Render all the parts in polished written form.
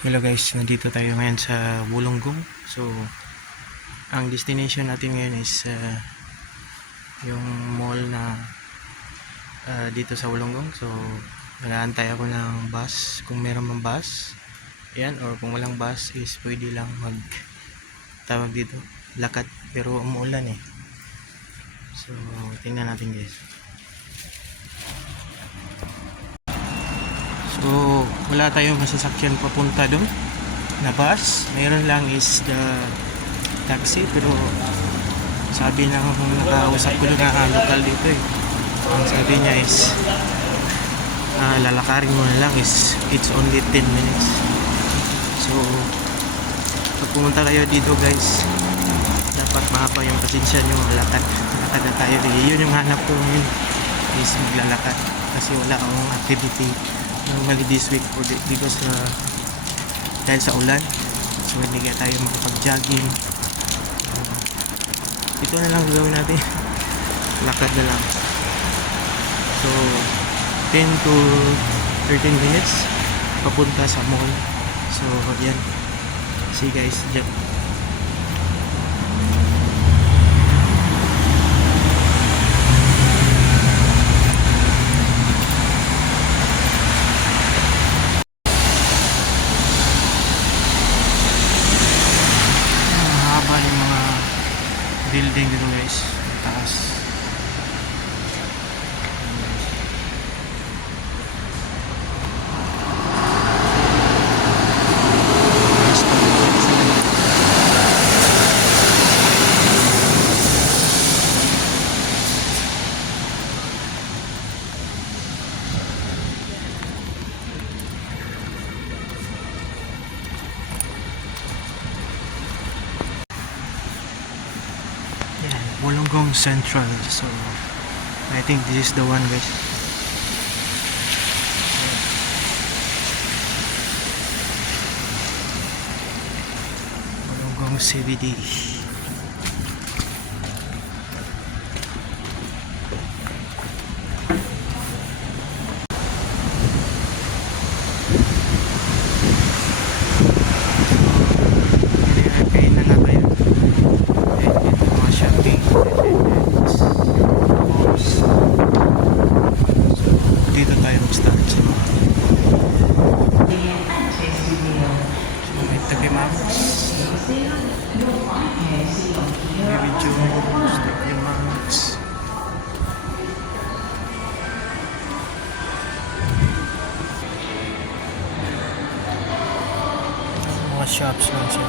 Hello guys, nandito tayo ngayon sa Wollongong. So, ang destination natin ngayon is yung mall na dito sa Wollongong. So, nag-aantay ako ng bus, kung meron mang bus. Yan, or kung walang bus is pwede lang tawag dito, lakad. Pero umuulan eh. So, tingnan natin guys. So, wala tayong masasakyan papunta doon na bus. Mayroon lang is the taxi, pero sabi ng nakausap ko doon na local dito eh, ang sabi niya is lalakarin mo na lang is it's only 10 minutes. So, pag pumunta kayo dito guys, dapat mahaba yung pasensya nyo, lakad na tayo. Yun yung hanap ko yun, is maglalakad kasi wala akong activity normally this week because dahil sa ulan. So hindi kaya tayo makapag-jogging. Ito na lang gagawin natin. Lakad na lang. So 10 to 13 minutes papunta sa mall. So yan. See you guys dyan. Yung mga building dito guys, taas. Wollongong Central. So I think this is the one guys. Wollongong CBD. Mga shops lang siya.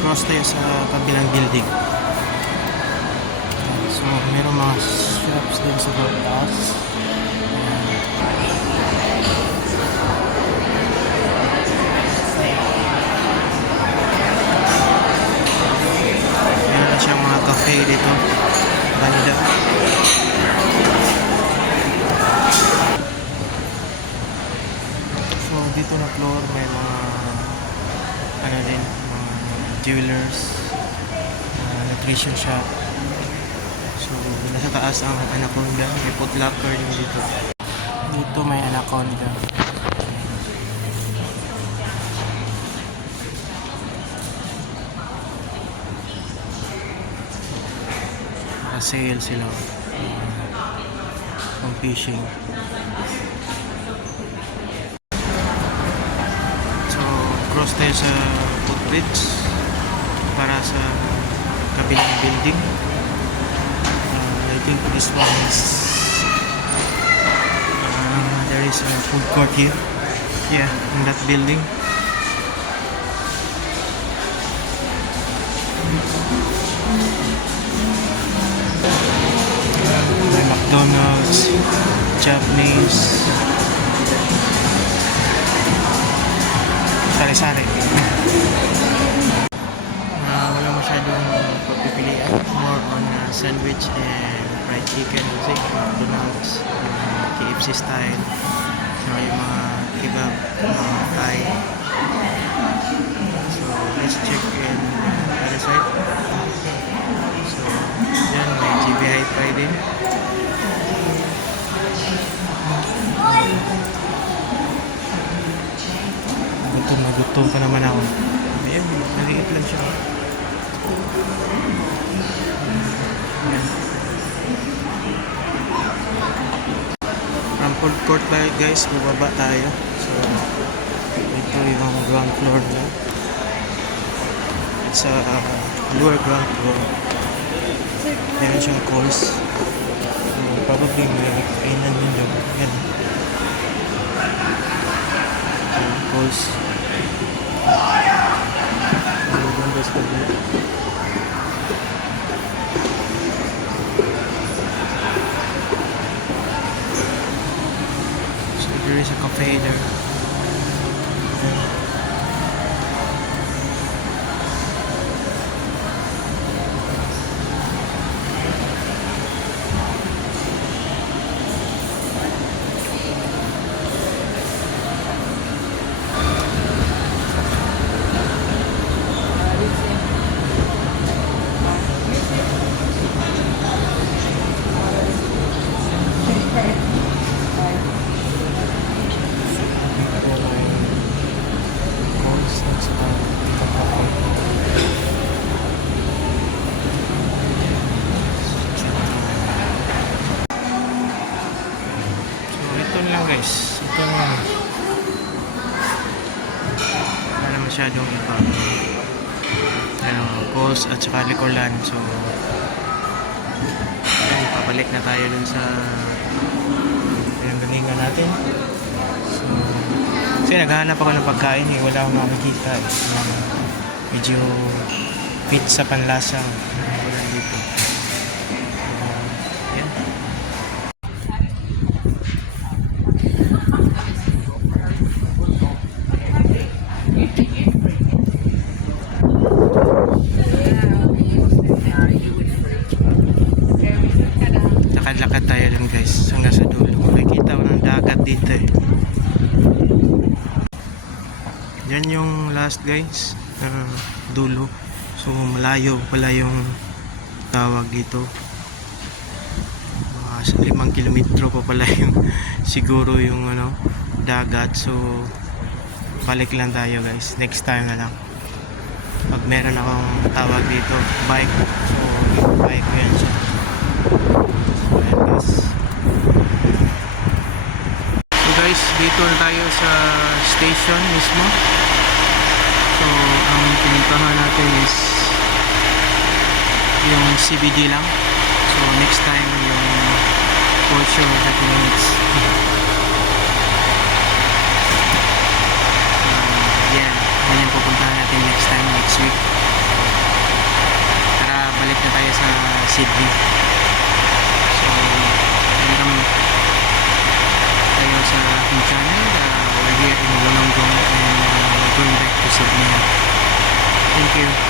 Cross tayo sa kabilang building. So meron mga shops din sa taas. Meron siyang mga cafe dito. Banda. So dito na floor may mga din, mga jewelers, nutrition shop. So nasa taas ang Anaconda, may foot locker din dito. Dito may Anaconda. Sale sila pang fishing. So cross tayo sa footbridge para sa kabilang building. I think this one is there is a food court here, yeah, in that building. McDonald's, Japanese, sari-sari. Wala masyadong pagpipilian, more on sandwich and fried chicken, kasi McDonald's, KFC style, so yung mga kebab, mga Thai. So let's check in other side. So yan, may GBI Friday. Gutom na gutom pa naman ako. Ayan, maliit lang siya. Ayan. From food court ba guys, bubaba tayo. So, ito yung ground floor na. It's a lower ground floor. Meron siyang calls. So, probably may kainan din doon. Yan. Calls. Doon guys pa dito. So, there is a cafe there. Lang guys, ito lang. Wala masyadong iba. Calls at saka likolan. So ayun, papalik na tayo dun sa galingan natin. So kasi naghahanap ako ng pagkain eh, wala akong makikita eh. Medyo fit sa panlasa wala dito. Yan. Lakad tayo lang guys hanggang sa dulo. Makikita ko ng dagat dito eh. Yan yung last guys, dulo. So malayo pala yung tawag dito. Sa 5 kilometro pa pala yung siguro yung dagat. So balik lang tayo guys, next time na lang. Pag meron akong tawag dito, bike. So bike ko yan siya. So guys, dito na tayo sa station mismo. So ang pinuntahan natin is yung CBD lang. So next time yung for sure 30 minutes. Yan yung pupuntahan natin next time, next week. Tara, balik na tayo sa Sydney. Welcome tayo sa aking channel. We're here in Wollongong and we're going back to Sydney. Thank you.